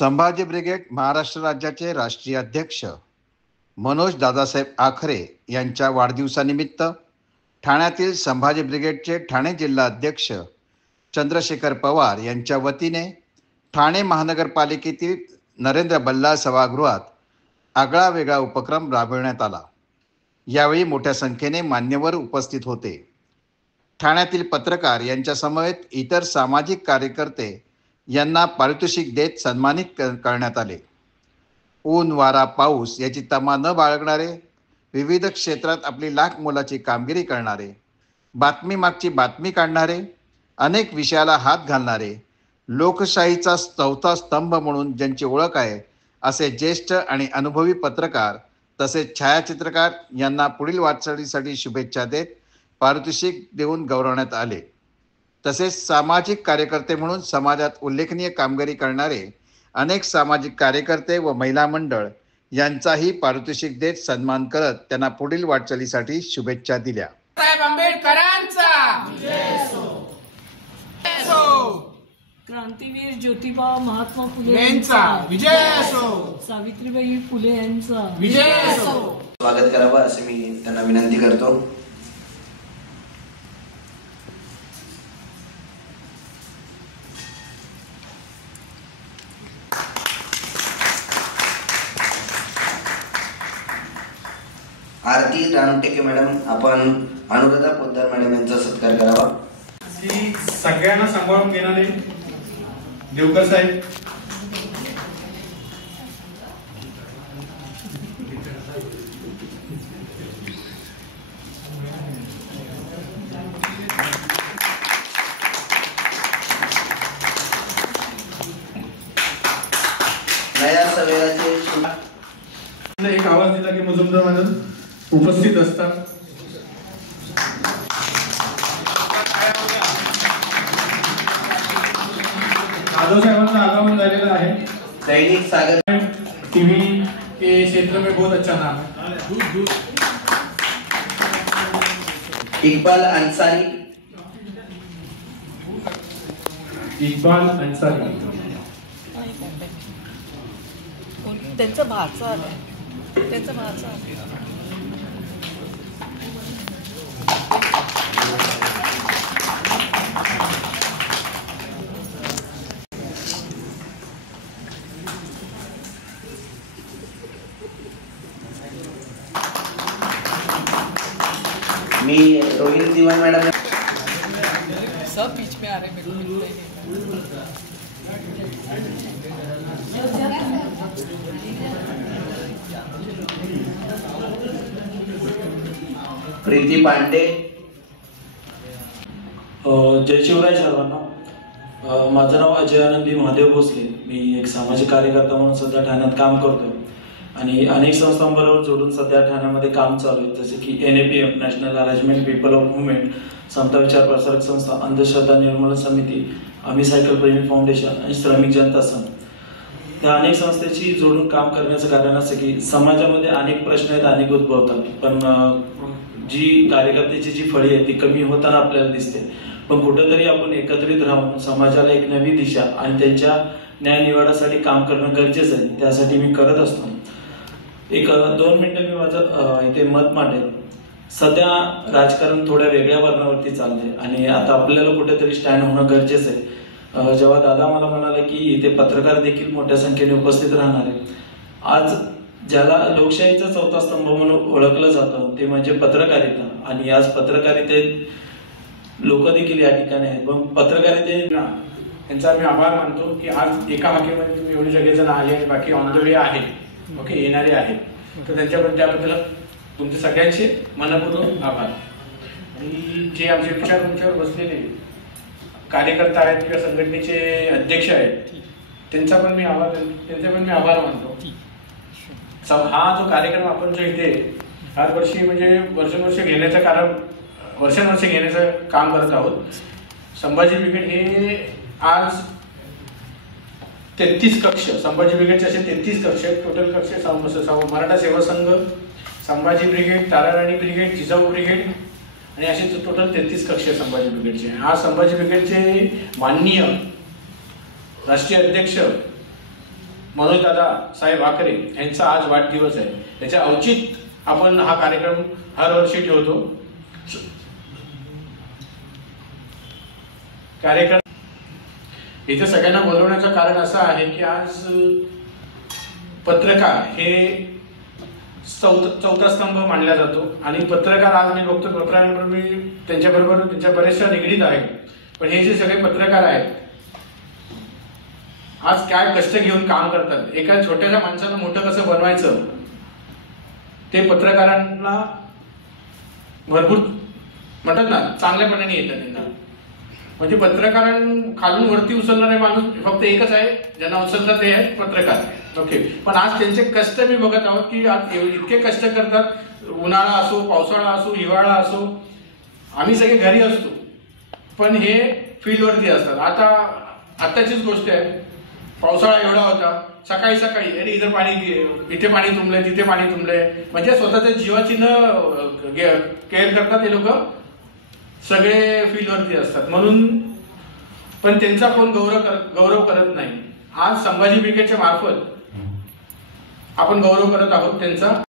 Sambhaji brigade Maharashtra राज्याचे राष्ट्रीय अध्यक्ष मनोज दादासाहेब आखरे यांच्या वाढदिवसानिमित्त ठाण्यातील संभाजी ब्रिगेडचे ठाणे जिल्हा अध्यक्ष चंद्रशेखर पवार यांच्या वतीने ठाणे महानगरपालिकेतील नरेंद्र बल्लाळ सभागृहात आगळा वेगळा उपक्रम राबविण्यात आला। यावेळी मोठ्या संख्येने मान्यवर उपस्थित होते। ठाण्यातील पत्रकार यांच्या समवेत इतर सामाजिक कार्यकर्ते यांना पारितोषिक देत सन्मानित करण्यात आले। ऊन वारा पाऊस याची तमा न बाळगणारे, विविध क्षेत्रात आपली लाख मोलाची कामगिरी करणारे, बातमी मागची बातमी काढणारे, अनेक विषयाला हात घालणारे, लोकशाहीचा चौथा स्तंभ म्हणून ज्यांची ओळख आहे असे ज्येष्ठ आणि अनुभवी पत्रकार तसेच छायाचित्रकार यांना पुढील वाटचालीसाठी शुभेच्छा देत पारितोषिक देऊन गौरवण्यात आले। तसेच सामाजिक कार्यकर्ते म्हणून समाजात उल्लेखनीय कामगिरी करणारे अनेक सामाजिक कार्यकर्ते व महिला मंडळ यांचाही पारितोषिक देत सन्मान करत त्यांना पुढील वाटचालीसाठी शुभेच्छा दिल्या। साहेब आंबेडकरांचा विजय असो। क्रांतीवीर ज्योतिबा महात्मा फुले यांचा विजय असो। सावित्रीबाई फुले यांचा विजय असो। स्वागत करावं असे मी त्यांना विनंती करतो। आरती रानटेके मॅडम, आपण अनुराधा पोद्दार मॅडम यांचा सत्कार करावा। सगळ्यांना सांभाळून घेणारे देवकर साहेब, नया सवेराचे एक आवाज दिला की मुजुमदार मॅडम उपस्थित असतात। जाधव साहेबांचं आगमन झालेलं आहे। दैनिक सागर टीवी के क्षेत्र में बहुत अच्छा नाम है। इकबाल अंसारी, इकबाल अंसारी त्यांचा भाचा आलाय, त्यांचा भाचा मी रोहित दिवान मॅडम, सब बीच में आ रहे मेरे को। प्रीती पांडे, जय शिवराय सर्वांना। माझं नाव अजय आनंदी महादेव भोसले। मी एक सामाजिक कार्यकर्ता म्हणून सध्या ठाण्यात काम करतो आणि अनेक संस्थांबरोबर जोडून सध्या ठाण्यामध्ये काम चालू आहे, जसे की NAPM national arrangement people of movement, समता विचार प्रसारक संस्था, अंधश्रद्धा निर्मूलन समिती, आम्ही सायकल प्रेमी फाउंडेशन आणि श्रमिक जनता संघ। त्या अनेक संस्थेची जोडून काम करण्याचं कारण असं की समाजामध्ये अनेक प्रश्न आहेत, अनेक उद्भवतात, पण जी कार्यकर्त्याची जी फळी आहे ती कमी होताना आपल्याला दिसते। पण कुठेतरी आपण एकत्रित राहून समाजाला एक नवी दिशा आणि त्यांच्या न्याय निवाडासाठी काम करणं गरजेचं आहे। त्यासाठी मी करत असतो। एक 2 मिनिटं मी माझं इथे मत मांडेल। सध्या राजकारण थोड्या वेगळ्या वर्णावरती चाललंय आणि आता आपल्याला कुठेतरी स्टँड होणं गरजेचं आहे। जेव्हा दादा मला म्हणाले की इथे पत्रकार देखील मोठ्या संख्येने उपस्थित राहणार आहे, आज ज्याला लोकशाहीचा चौथा स्तंभ म्हणून ओळखलं जातं ते म्हणजे पत्रकारिता, आणि आज पत्रकारितेत लोक देखील या ठिकाणी आहेत। पण पत्रकारितेना त्यांचा मी आभार मानतो की आज एका हाकेमध्ये तुम्ही एवढे सगळेजण आले आणि बाकी ऑन द वे आहे, ओके, येणारे आहे, तर त्याबद्दल तुमचे सगळ्यांचे मनपूर्वक आभार। आणि जे आमचे विचार मंचावर बसलेले कार्यकर्ता आहेत किंवा संघटनेचे अध्यक्ष आहेत त्यांचा पण मी आभार मानतो। हा जो कार्यक्रम आपण जो इथे हर वर्षी म्हणजे वर्षानुवर्ष घेण्याचं काम करत आहोत। संभाजी ब्रिगेड हे आज 33 कक्ष, संभाजी ब्रिगेडचे असे 33 कक्ष, टोटल कक्ष मराठा सेवा संघ, Sambhaji brigade, Tararani brigade, Jijau brigade आणि असे टोटल 33 कक्ष संभाजी ब्रिगेडचे। आज संभाजी ब्रिगेडचे माननीय राष्ट्रीय अध्यक्ष मनोजदादा साहेब आखरे यांचा आज वाढदिवस आहे. त्याच्या औचित आपण हा कार्यक्रम हर वर्षी ठेवतो. कार्यक्रम इथे सगळ्यांना बोलवण्याचं कारण असं आहे की आज पत्रकार हे चौथा स्तंभ मानला जातो आणि पत्रकार आज मी बघतो पत्रकारांबरोबर मी त्यांच्या बऱ्याचशा निगडीत आहे. पण हे जे सगळे पत्रकार आहेत आज काय कष्ट घेऊन काम करतात. एका छोट्याशा माणसानं मोठं कसं बनवायचं ते पत्रकारांना भरपूर म्हणतात ना चांगल्यापणाने येतात त्यांना. म्हणजे खालून वरती उचलणारे माणूस फक्त एकच आहे ज्यांना उचलतात ते आहेत पत्रकार. ओके. पण आज त्यांचे कष्ट मी बघत आहोत की आज इतके कष्ट करतात. उन्हाळा असो, पावसाळा असो, हिवाळा असो, आम्ही सगळे घरी असतो पण हे फील्डवरती असतात. आताचीच गोष्ट आहे. पावसाळा एवढा होता, सकाळी अरे इथे पाणी तुंबले, तिथे पाणी तुंबले, म्हणजे स्वतःच्या जीवाची न केअर करतात ते लोक सगळे फील्डवरती असतात. म्हणून पण त्यांचा कोण गौरव करत नाही. आज संभाजी ब्रिगेडच्या मार्फत आपण गौरव करत आहोत त्यांचा.